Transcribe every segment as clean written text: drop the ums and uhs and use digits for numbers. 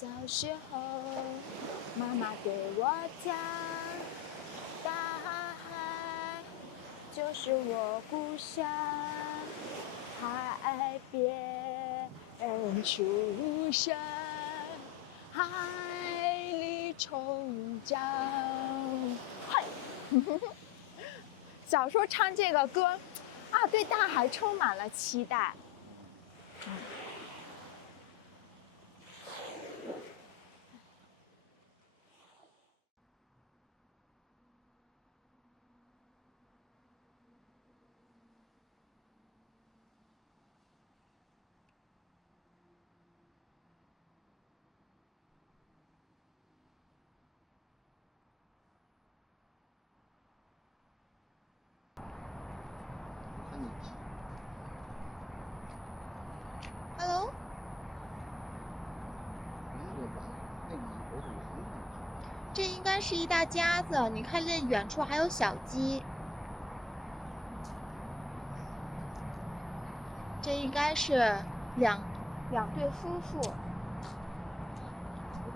小时候，妈妈对我讲，大海就是我故乡，海边出生，海里成长。嘿，小时候唱这个歌，啊，对大海充满了期待。Hello， 这应该是一大家子。你看这远处还有小鸡，这应该是两对夫妇。我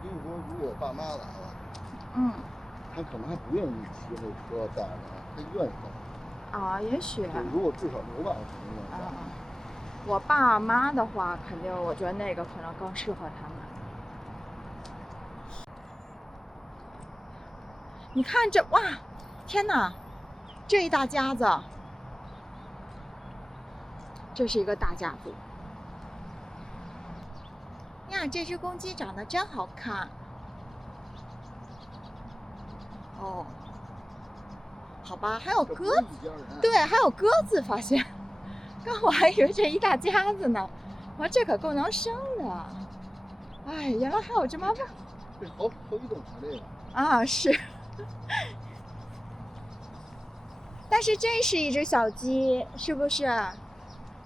跟你说，如果我爸妈来了，他可能还不愿意骑那车带着，他愿意带。啊，也许。如果至少牛爸肯定愿意带。我爸妈的话，肯定我觉得那个可能更适合他们。你看这哇，天哪，这一大家子，这是一个大家族。呀，这只公鸡长得真好看。哦，好吧，还有鸽子，对，还有鸽子，发现。刚我还以为这一大家子呢，我说这可够能生的。哎，原来还有这么这好几种这个。啊，是。但是这是一只小鸡，是不是？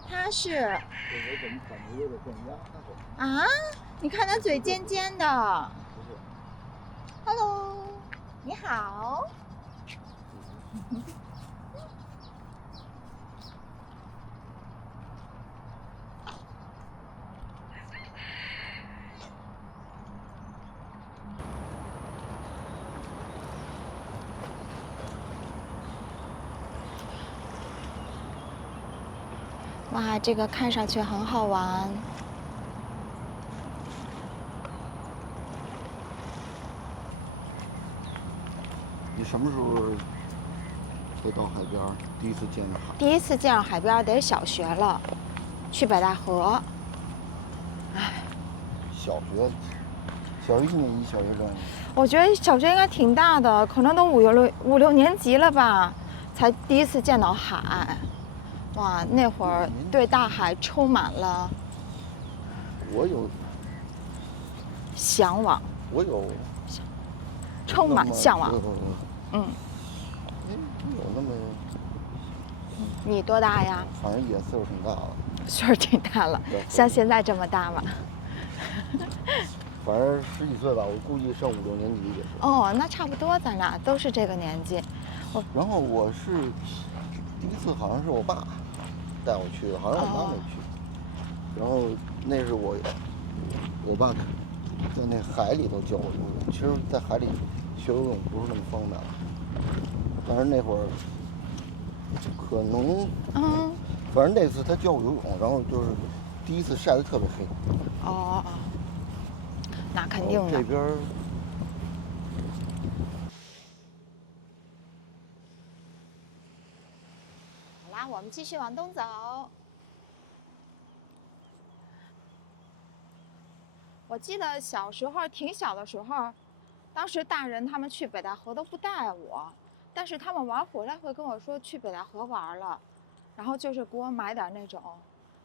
它是。我怎么感觉有点像鸭子？啊？你看它嘴尖尖的。Hello， 你好。哇，这个看上去很好玩。你什么时候会到海边？第一次见着海？第一次见着海边得小学了，去北戴河。哎，小学1年级、小学2年级。我觉得小学应该挺大的，可能都五六年级了吧，才第一次见到海。哇，那会儿对大海充满了我有向往。我有充满向往。有那么。你多大呀？反正也岁数挺大了。岁数挺大了，像现在这么大吗？反正10几岁吧，我估计上5、6年级也是。哦，那差不多，咱俩都是这个年纪。然后我是第一次，好像是我爸带我去的，好像我妈没去。然后那是我爸在那海里头教我游泳。其实，在海里学游泳不是那么方便，但是那会儿可能反正那次他教我游泳，然后就是第一次晒得特别黑。哦，那肯定的。这边。好啦，我们继续往东走。我记得小时候挺小的时候，当时大人他们去北戴河都不带我，但是他们玩回来会跟我说去北戴河玩了，然后就是给我买点那种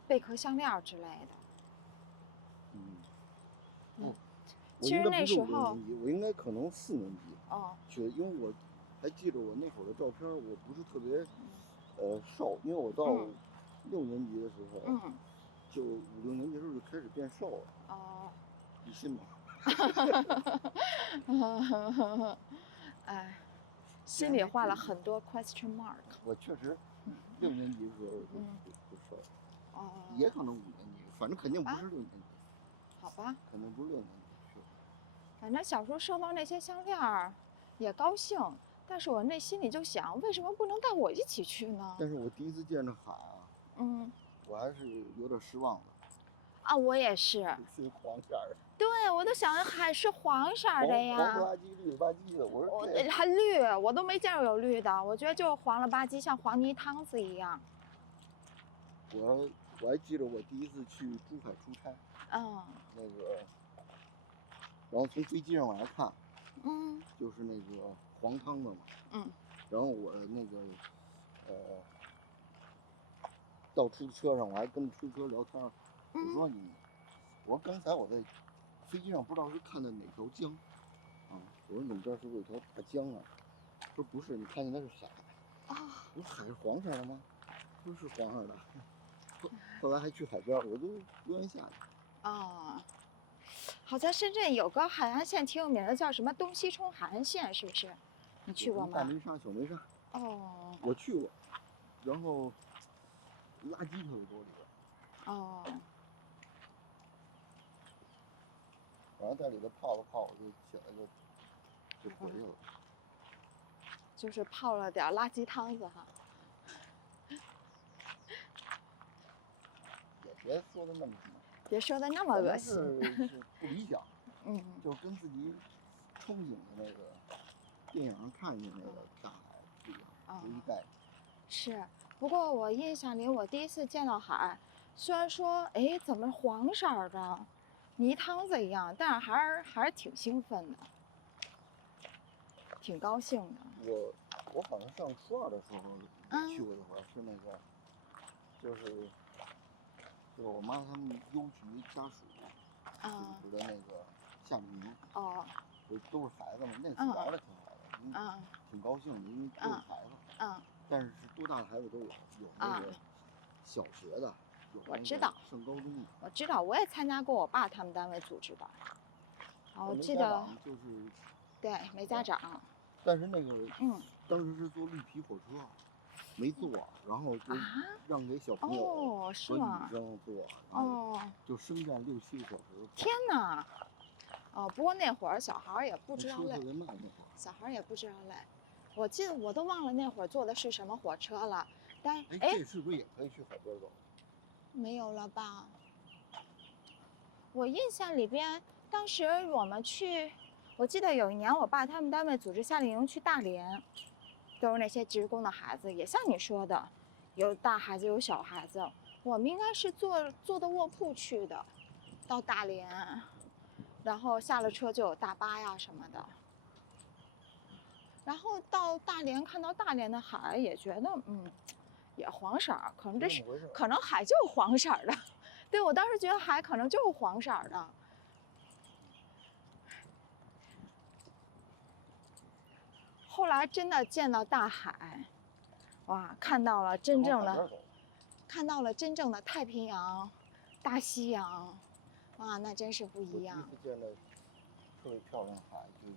贝壳项链之类的。其实那时候我应该可能4年级。去，因为我还记得我那会儿的照片，我不是特别瘦，因为我到6年级的时候，就5、6年级的时候就开始变瘦了。你信吗？哎，心里画了很多 question mark。我确实6年级的时候就瘦了。也可能5年级，反正肯定不是6年级。好吧。肯定不是6年级去。反正小时候收到那些项链儿，也高兴，但是我内心里就想，为什么不能带我一起去呢？但是我第一次见着海啊，嗯，我还是有点失望的，啊，我也是，是黄色儿的，对我都想着海是黄色儿的黄呀，不拉几、绿了吧唧的。我说我这还绿，我都没见着有绿的，我觉得就是黄了吧唧，像黄泥汤子一样。我还记得我第一次去珠海出差，嗯那个，然后从飞机上往下看，嗯就是那个黄汤的嘛。嗯然后我那个，呃，到出租车上我还跟出租车聊天儿，我嗯，说我说刚才我在飞机上不知道是看的哪条江，啊，我说你们这儿是不是有条大江啊？说不是，你看见那是海。啊我说海是黄色的吗？说是黄色的。后来还去海边，我都不愿意下去。啊，好在深圳有个海岸线挺有名的，叫什么东西冲海岸线，是不是？你去过吗？大梅沙、小梅沙，哦我去过，然后垃圾特别多里边，哦，然后在里头泡了泡，我就起来就回去了。就是泡了点垃圾汤子哈。也别说的那么什么，别说的那么恶心。是不理想，嗯，就跟自己憧憬的那个电影上看见那个大海不一样，不一概念。是。不过我印象里，我第一次见到海，虽然说，哎，怎么黄色儿的，泥汤子一样，但是还是挺兴奋的，挺高兴的。我好像上初二的时候去过一回，是那个，就是我妈他们邮局家属组织的那个夏令营。哦，不是都是孩子嘛，那次玩的挺好的，挺高兴的，因为都是孩子。但是多大的孩子都有，有那个小学的，有我知道，上高中的。我知道，我也参加过我爸他们单位组织的。我记得就是对，没家长。但是那个当时是坐绿皮火车，没坐，然后就让给小朋友和女生坐，就升占6、7个小时。天哪！哦，不过那会儿小孩也不知道累，特别慢那会儿。小孩也不知道累。我记得我都忘了那会儿坐的是什么火车了，但哎，这是不是也可以去海边走？没有了吧？我印象里边，当时我们去，我记得有一年我爸他们单位组织夏令营去大连，都是那些职工的孩子，也像你说的，有大孩子有小孩子。我们应该是坐的卧铺去的，到大连，然后下了车就有大巴呀什么的。然后到大连看到大连的海，也觉得也黄色儿，可能海就是黄色儿的。对，我当时觉得海可能就是黄色儿的。后来真的见到大海，哇，看到了真正的太平洋、大西洋，哇，那真是不一样。第一次见到特别漂亮的海，就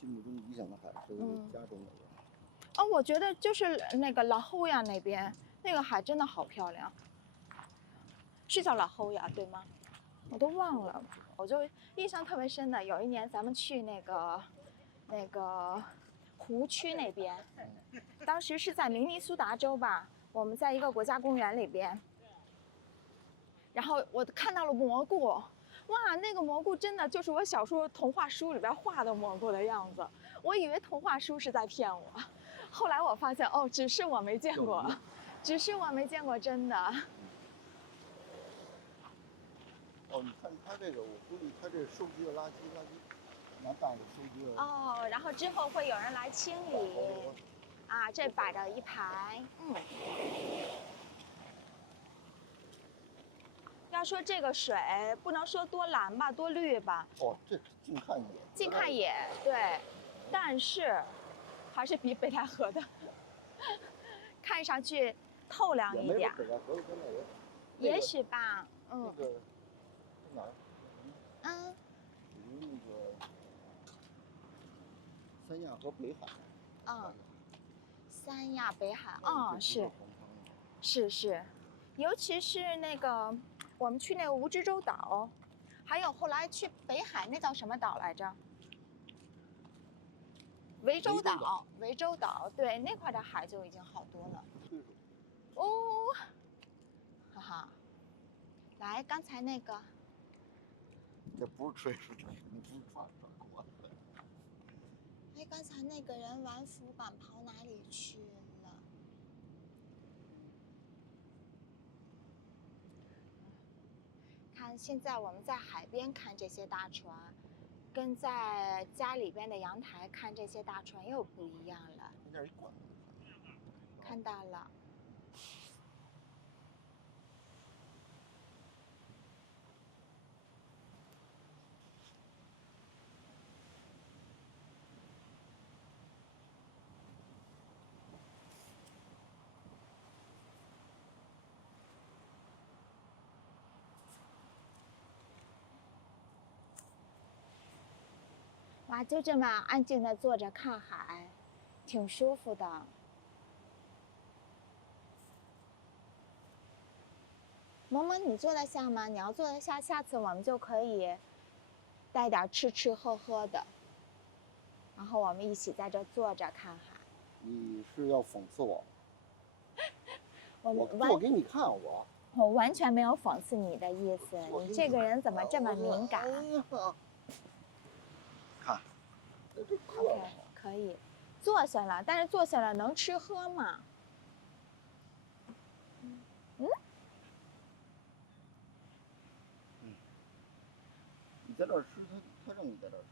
心目中理想的海是家中那边。哦，我觉得就是那个老后呀那边，那个海真的好漂亮，是叫老后呀对吗？我都忘了，我就印象特别深的，有一年咱们去那个湖区那边，当时是在明尼苏达州吧，我们在一个国家公园里边，然后我看到了蘑菇，哇，那个蘑菇真的就是我小时候童话书里边画的蘑菇的样子，我以为童话书是在骗我，后来我发现哦，只是我没见过，真的。哦，你看他这个，我估计他这收集的垃圾拿袋子收集的。哦，然后之后会有人来清理。啊，这摆着一排，要说这个水不能说多蓝吧，多绿吧。哦，这近看野。近看野，对，但是还是比北戴河的看上去透亮一点。也许吧，那个哪儿？属于那个三亚和北海。三亚北海，是，尤其是那个我们去那个蜈支洲岛，还有后来去北海那叫什么岛来着？涠洲岛，涠洲岛，对，那块的海就已经好多了。哦，哈哈，来，刚才那个，这不是吹水，你不是转过。哎，刚才那个人玩浮板跑哪里去了？看，现在我们在海边看这些大船，跟在家里边的阳台看这些大船又不一样了。那儿一管。看到了。哇，就这么安静的坐着看海，挺舒服的。萌萌，你坐得下吗？你要坐得下，下次我们就可以带点吃吃喝喝的，然后我们一起在这坐着看海。你是要讽刺我？我做给你看，我完全没有讽刺你的意思。你这个人怎么这么敏感？看， OK， 可以，坐下了，但是坐下了能吃喝吗？嗯？你在这儿吃，他让你在这儿吃。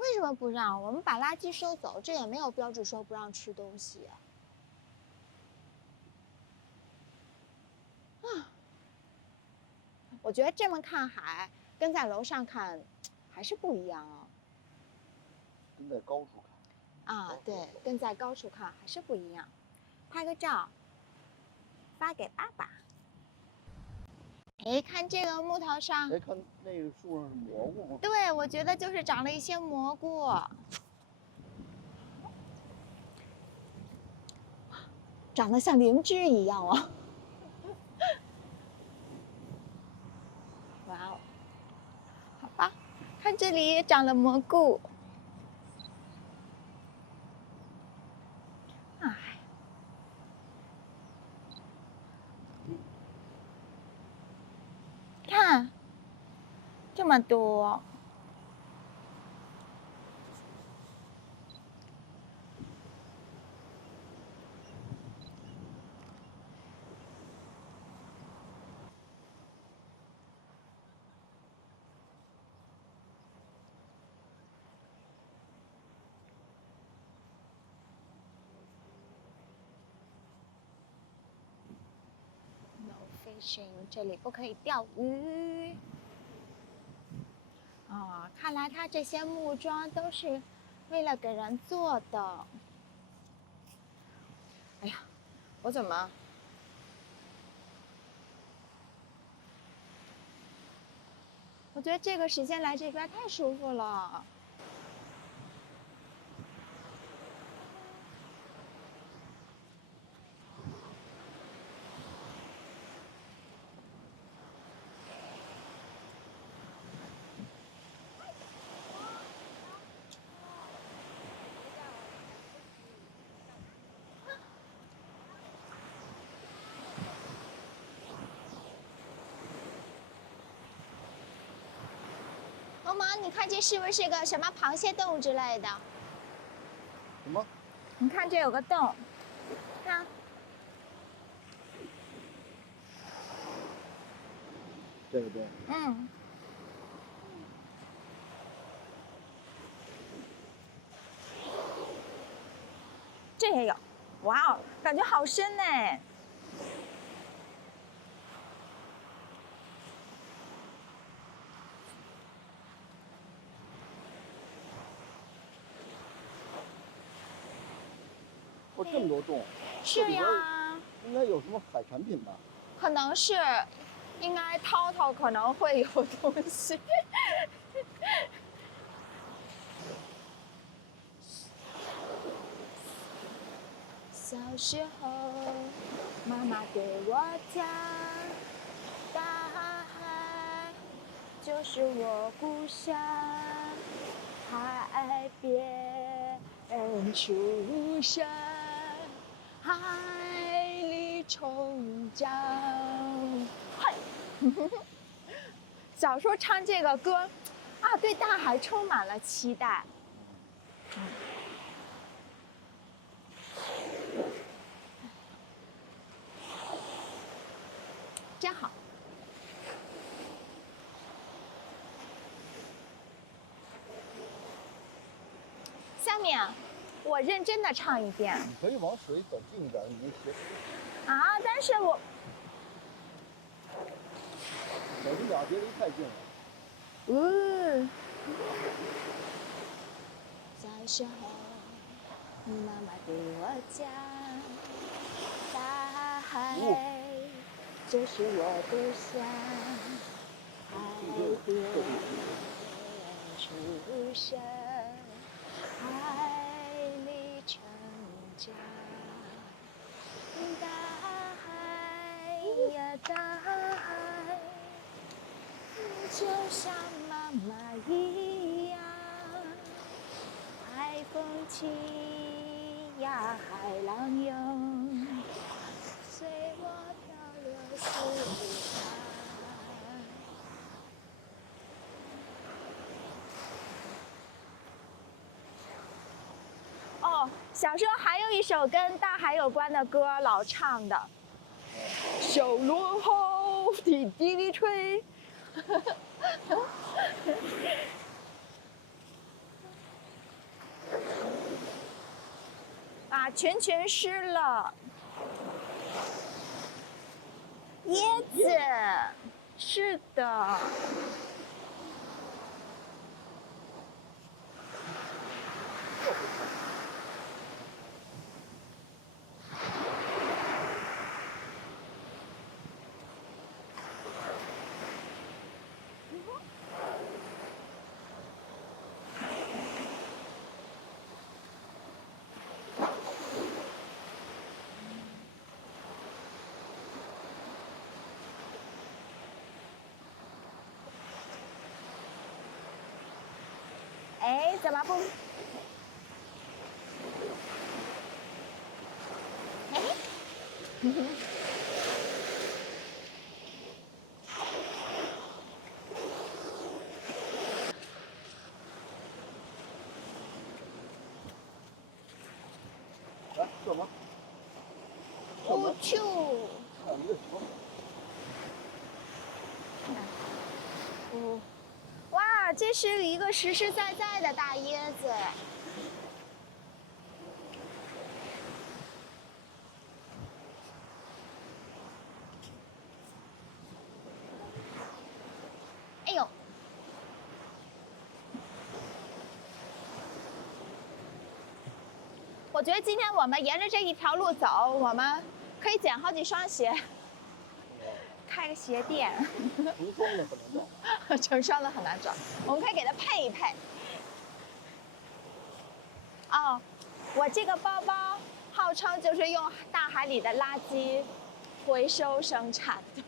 为什么不让？我们把垃圾收走，这也没有标志说不让吃东西。啊，我觉得这么看海跟在楼上看还是不一样啊。跟在高处看。啊，对，跟在高处看还是不一样。拍个照，发给爸爸。哎，看这个木头上。哎，看那个树上是蘑菇吗？对，我觉得就是长了一些蘑菇。长得像灵芝一样哦。哇哦，好吧，看这里也长了蘑菇。哎，看，这么多。No fishing， 这里不可以钓鱼。哦，看来它这些木桩都是为了给人做的。哎呀，我怎么？我觉得这个时间来这边太舒服了。萌萌，你看这是不是个什么螃蟹洞之类的？什么？你看这有个洞，看。对不对？嗯。这也有，哇哦，感觉好深呢。哇，这么多洞。是呀。应该有什么海产品吧？可能是，应该涛涛可能会有东西。小时候，妈妈对我讲，大海就就是我故乡，海边出生，海里冲涨。嗨，小时候唱这个歌，啊，对大海充满了期待。真好。下面我认真的唱一遍。你可以往水走近一点，你那鞋啊，但是我小心点，别离太近了。小时候，妈妈对我讲，大海就是我故乡，海边出生，海里成长。大海呀大海，就像妈妈一样，海风起呀海浪涌，随我漂流四方。哦，小时候还有一首跟大海有关的歌，老唱的。小螺号滴滴地吹。啊，全湿了。椰子，是的。哎，怎么不？哎，来，射门。我去。看一个球。哇，这是一个实实在在的大椰子。哎呦！我觉得今天我们沿着这一条路走，我们可以捡好几双鞋，开个鞋店。成双的很难找。成双的很难找，我们可以给它配一配。哦，我这个包包号称就是用大海里的垃圾回收生产的。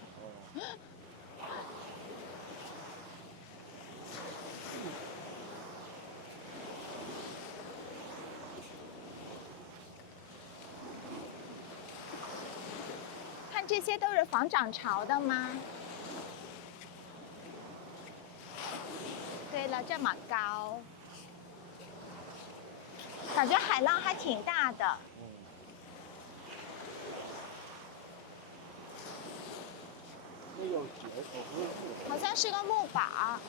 看这些都是防涨潮的吗？对了，这么高，感觉海浪还挺大的。那要铁，不是木。好像是个木板。啊！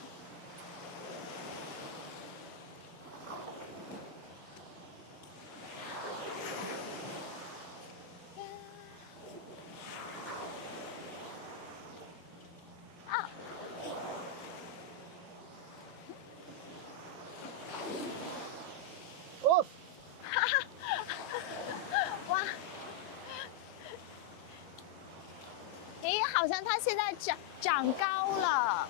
哦！哇！咦，好像它现在长高了。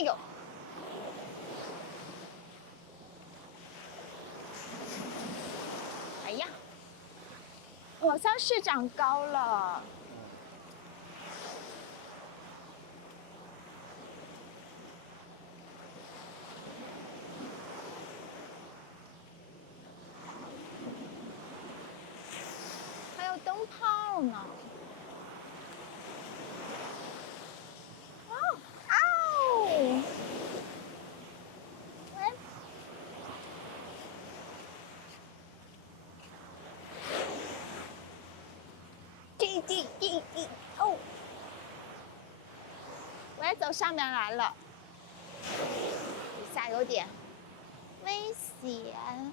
哎呦！哎呀，好像是长高了。还有灯泡呢。哦，嗷！喂。滴，哦！我要走上面来了，底下有点危险。